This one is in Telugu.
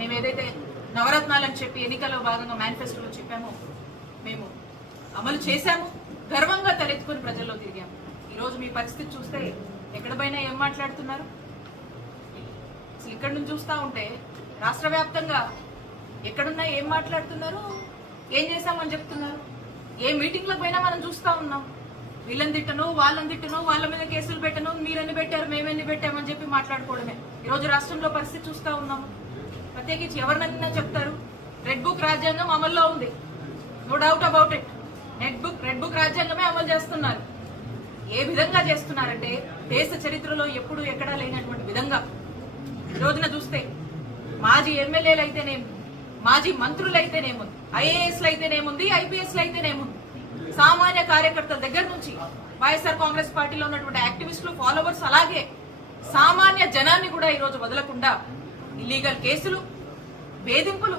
మేము ఏదైతే నవరత్నాలని చెప్పి ఎన్నికల్లో భాగంగా మేనిఫెస్టోలో చెప్పామో మేము అమలు చేశాము, గర్వంగా తలెత్తుకుని ప్రజల్లో తిరిగాము. ఈరోజు మీ పరిస్థితి చూస్తే ఎక్కడ పైన ఏం మాట్లాడుతున్నారు? అసలు ఇక్కడ నుంచి చూస్తూ ఉంటే రాష్ట్ర వ్యాప్తంగా ఎక్కడున్నా ఏం మాట్లాడుతున్నారు, ఏం చేశామని చెప్తున్నారు. ఏ మీటింగ్లకు పోయినా మనం చూస్తూ ఉన్నాం. వీళ్ళని తిట్టను, వాళ్ళని తిట్టను, వాళ్ళ మీద కేసులు పెట్టను, మీరెన్ని పెట్టారు, మేమెన్ని పెట్టామని చెప్పి మాట్లాడుకోవడమే. ఈరోజు రాష్ట్రంలో పరిస్థితి చూస్తూ ఉన్నాము. ప్రత్యేకించి ఎవరినైనా చెప్తారు రెడ్ బుక్ రాజ్యాంగం అమల్లో ఉంది, no doubt about it. Red book రాజ్యాంగమే అమలు చేస్తున్నారు. ఏ విధంగా చేస్తున్నారంటే దేశ చరిత్రలో ఎప్పుడు ఎక్కడా లేనటువంటి విధంగా ఈ రోజున చూస్తే మాజీ ఎమ్మెల్యేలు అయితేనేమి, మాజీ మంత్రులు అయితేనేముంది, ఐఏఎస్లు అయితేనేముంది, ఐపీఎస్లు అయితేనేముంది, సామాన్య కార్యకర్తల దగ్గర నుంచి వైఎస్ఆర్ కాంగ్రెస్ పార్టీలో ఉన్నటువంటి యాక్టివిస్టులు, ఫాలోవర్స్, అలాగే సామాన్య జనాన్ని కూడా ఈ రోజు వదలకుండా ఇల్లీగల్ కేసులు, వేధింపులు